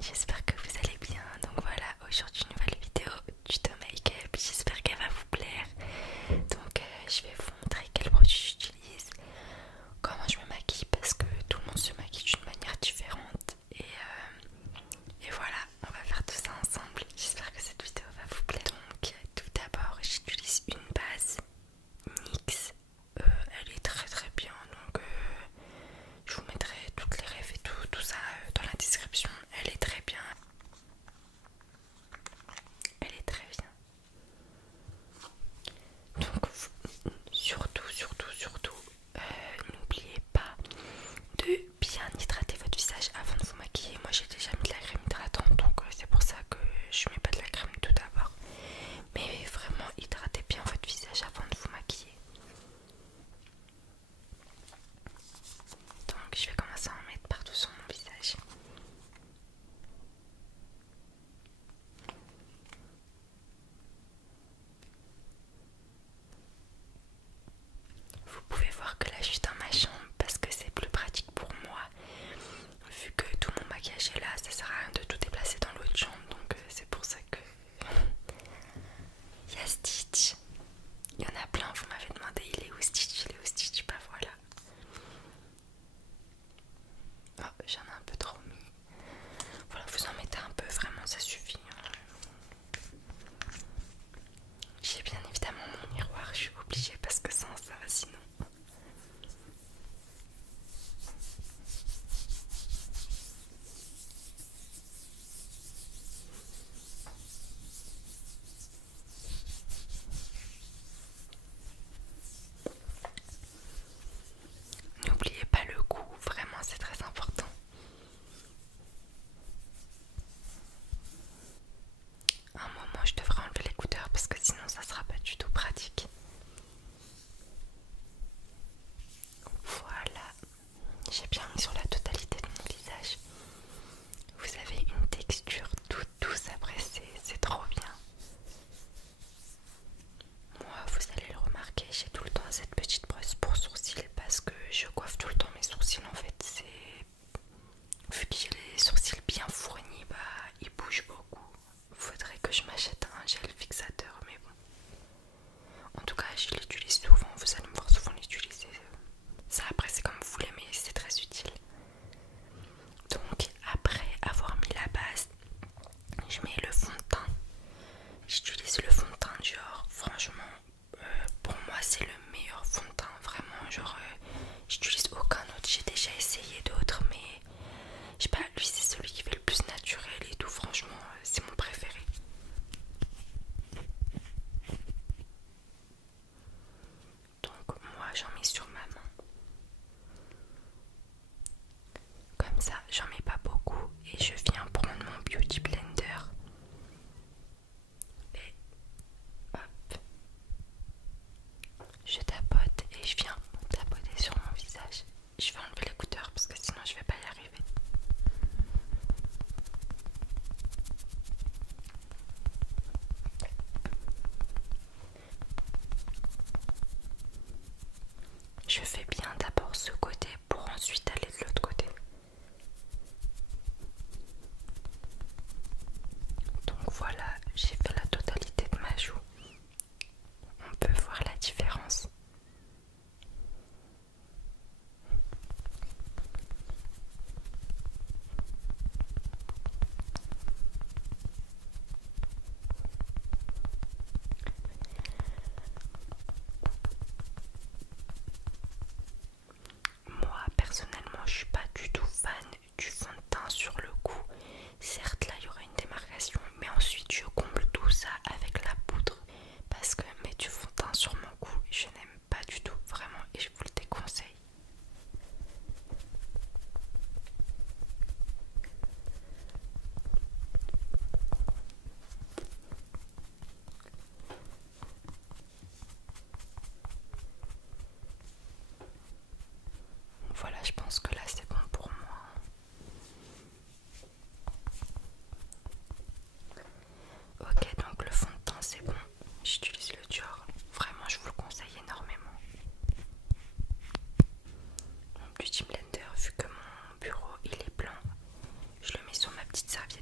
j'espère que vous allez bien. Donc voilà, aujourd'hui nouvelle vidéo tuto make-up, j'espère qu'elle va vous plaire. Donc je vais vous montrer quel produit j'utilise, comment je me maquille parce que tout le monde se maquille d'une manière différente. Et voilà, on va faire tout ça ensemble. J'espère que cette vidéo va vous plaire. Donc tout d'abord, j'utilise une base NYX. Elle est très bien, donc je vous mettrai toutes les rêves et tout ça dans la description. Elle est très bien. Elle est très bien. Donc surtout, n'oubliez pas de bien hydrater votre visage avant de vous maquiller. Moi j'ai déjà mis de la crème hydratante, donc c'est pour ça que je mets pas de la crème tout d'abord. Mais vraiment hydratez bien votre visage avant de vous maquiller. Donc je vais commencer à en mettre partout sur mon visage. Vous pouvez voir que là je suis dans ma chambre parce que c'est plus pratique pour moi. Vu que tout mon maquillage est là, ça sert à rien de tout déplacer dans l'autre chambre. Donc c'est pour ça que... Il y a Stitch. Il y en a plein, vous m'avez demandé il est où Stitch, il est où Stitch, bah voilà. Oh, j'en ai un peu trop mis. Voilà, vous en mettez un peu, vraiment ça suffit. J'ai bien évidemment mon miroir, je suis obligée parce que sans ça va sinon. N'oubliez pas le goût, vraiment c'est très important. À un moment je devrais enlever l'écouteur parce que sinon ça sera pas du tout pratique. Voilà, j'ai bien mis sur la totalité de mon visage. Vous avez une texture toute douce à presser, c'est trop bien. Moi, vous allez le remarquer, j'ai tout le temps cette petite brosse pour sourcils parce que je coiffe tout le temps mes sourcils en fait. Vu que j'ai les sourcils bien fournis, bah ils bougent beaucoup. Faudrait que je m'achète un gel fixateur, mais bon. En tout cas, je l'utilise souvent, vous allez me voir souvent l'utiliser. Ça après c'est comme vous voulez, mais c'est très utile. Donc après avoir mis la base, je mets le fond de teint. J'utilise le fond de teint Dior. Franchement, pour moi c'est le meilleur fond de teint. Vraiment, genre j'utilise aucun autre. J'ai déjà essayé d'autres, mais je sais pas, lui c'est celui qui fait le plus naturel et tout. Franchement, c'est mon préféré. Donc moi j'en mets sur ma main. Comme ça, j'en mets pas beaucoup et je viens prendre mon beauty blender et hop, je tapote et je viens tapoter sur mon visage. Je vais enlever l'écouteur parce que sinon je vais pas y arriver. Je fais bien d'abord ce côté pour ensuite aller de l'autre côté. Donc voilà, j'ai fait la totalité de ma joue. On peut voir la différence. Moi personnellement je suis pas du tout fan du fond de teint sur le cou. Certes là il y aura une démarcation, mais ensuite je comble tout ça avec la poudre. Parce que mettre du fond de teint sur mon cou, je n'aime pas du tout vraiment et je vous le déconseille. Voilà, je pense que là c'est bon pour moi. Ok, donc le fond de teint c'est bon. J'utilise le Dior. Vraiment, je vous le conseille énormément. Mon beauty blender, vu que mon bureau il est blanc, je le mets sur ma petite serviette.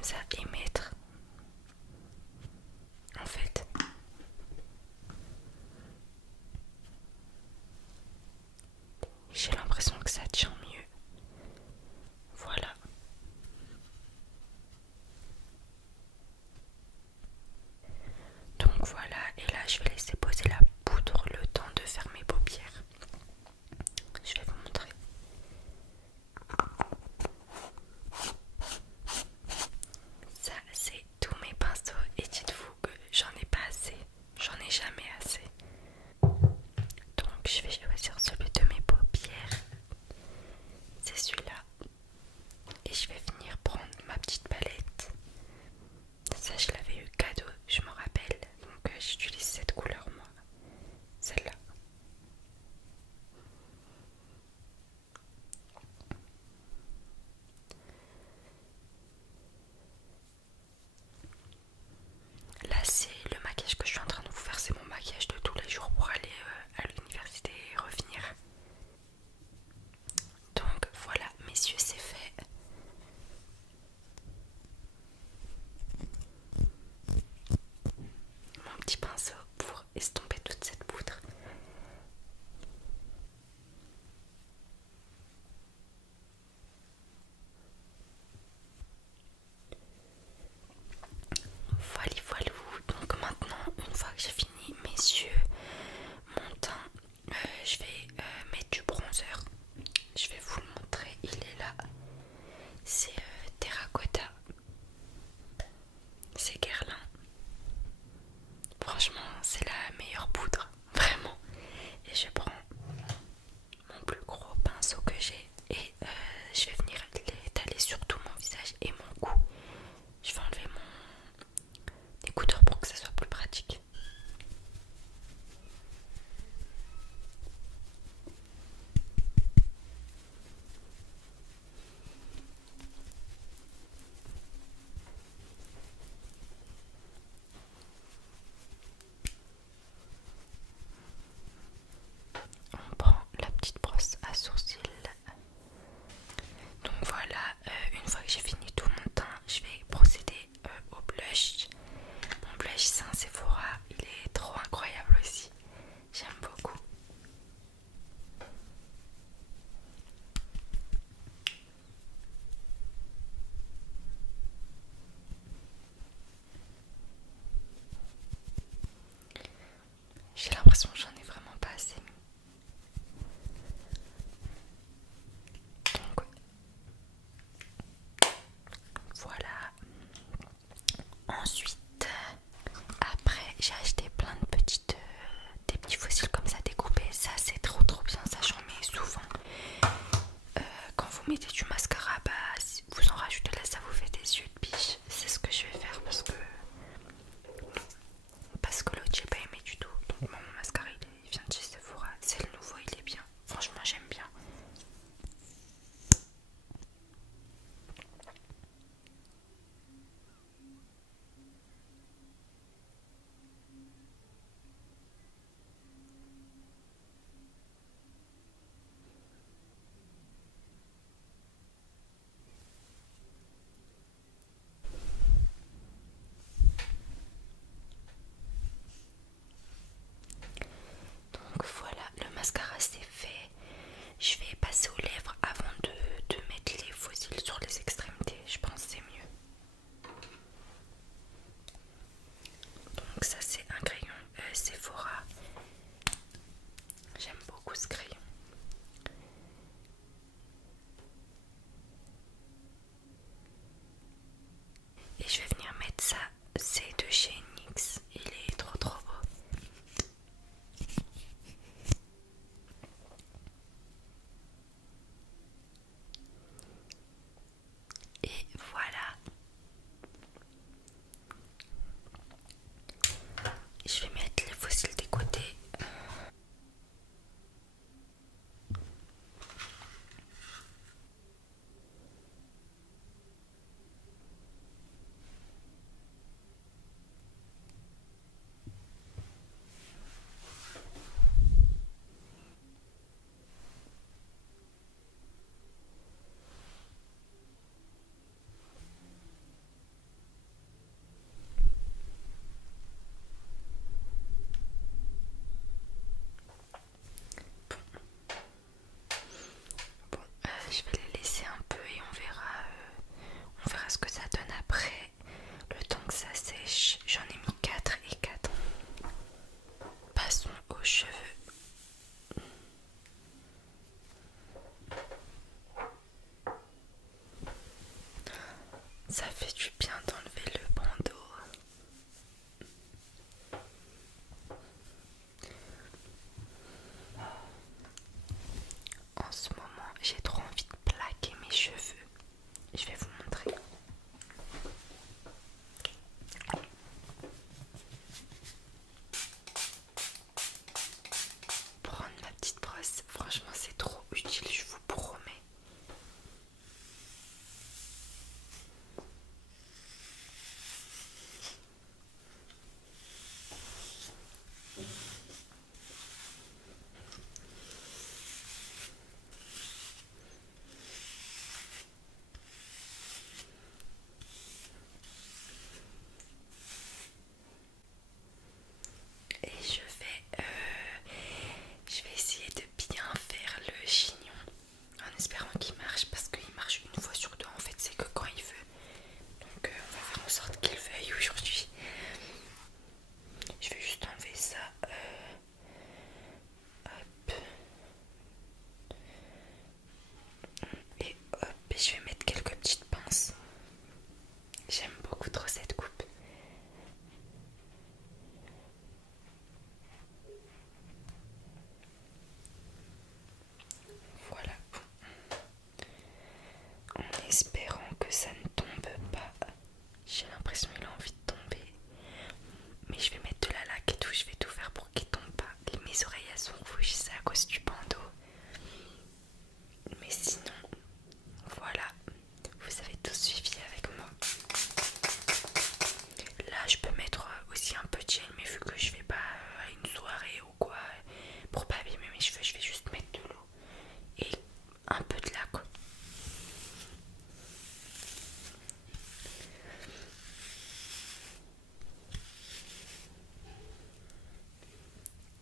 comme ça et mettre en fait j'ai l'impression que ça tient mieux. Voilà. Donc voilà, et là je vais laisser poser la poudre le temps de faire mes paupières. Je vais vous montrer. Ça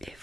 Et